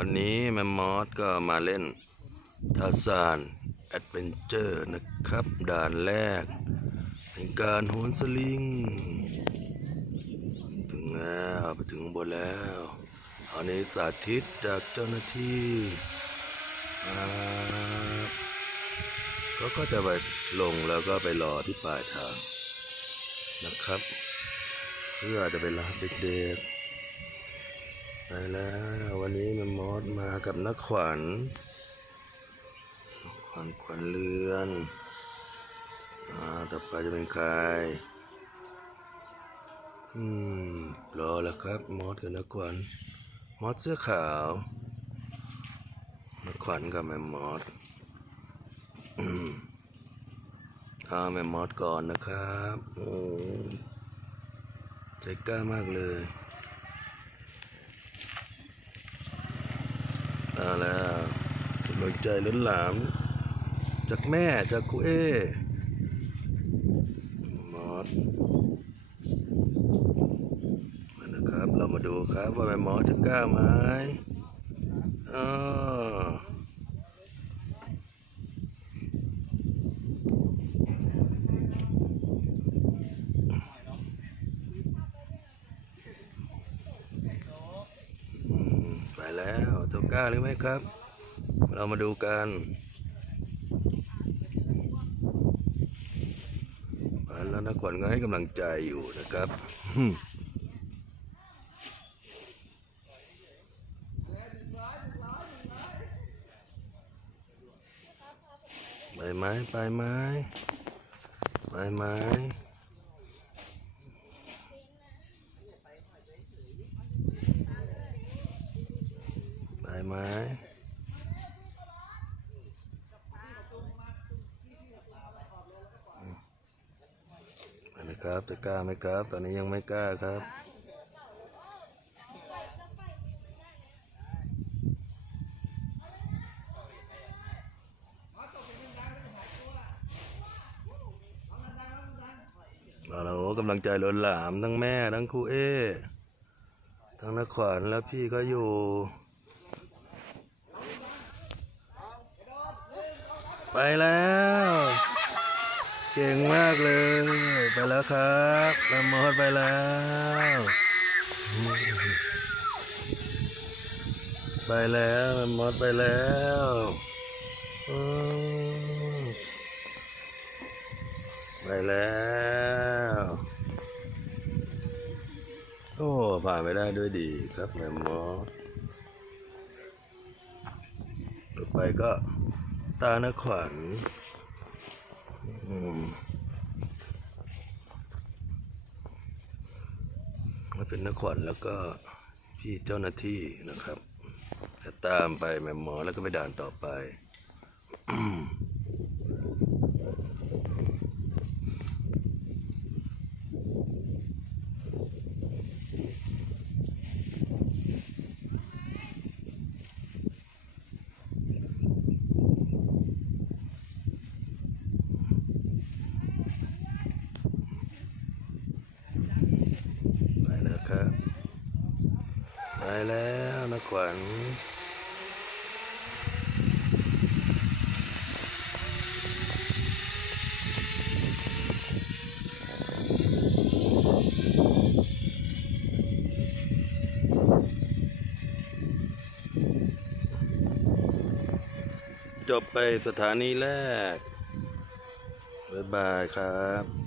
วันนี้แมมมอสก็มาเล่นทาซานแอดเวนเจอร์นะครับ ด่านแรก เป็นการโหนสลิง ถึงแล้วไปถึงบนแล้วอันนี้สาธิตจากเจ้าหน้าที่ ก็ก็จะไปลงแล้วก็ไปรอที่ปลายทางนะครับ เพื่อจะไปรับเด็กๆไปแล้ววันนี้ มากับนักขวัญขวัญขวัญเรือนอ่าต่อไปจะเป็นใคร อืม รอแล้วครับ มอสกับนักขวัญ มอสเสื้อขาว นักขวัญกับแมมมอสอืมอ่าแมมมอสก่อนนะครับ โอ้ใจกล้ามากเลย เอาแล้วกำลังใจล้นหลาม จากแม่จากครูเอมอสมานะครับ เรามาดูครับว่าแม่หมอจะกล้าไหมอ๋อมไปแล้าหรือไม่ครับ เรามาดูกันไปแล้วนักขวัญก็ให้กำลังใจอยู่นะครับไปไหมไปไหมไปไหม ไปไหมไปนะครับจะกล้าไหมครับ ตอนนี้ยังไม่กล้าครับเราเรากำลังใจล้นหลามทั้งแม่ทั้งครูเอ ทั้งนักขวัญแล้วพี่ก็อยู่ ไปแล้ว เก่งมากเลย ไปแล้วครับแมมมอดไปแล้ว ไปแล้วแมมมอดไปแล้วไปแล้วโอ้ผ่านไปได้ด้วยดีครับแมมมอสต่อไปก็ ตานขวัญมาเป็นนักขวัญแล้วก็พี่เจ้าหน้าที่นะครับจะตามไปแมมมอแล้วก็ไปด่านต่อไปแล้วครับ ไป แล้วนะขวัญจบไปสถานีแรก บ๊ายบายครับ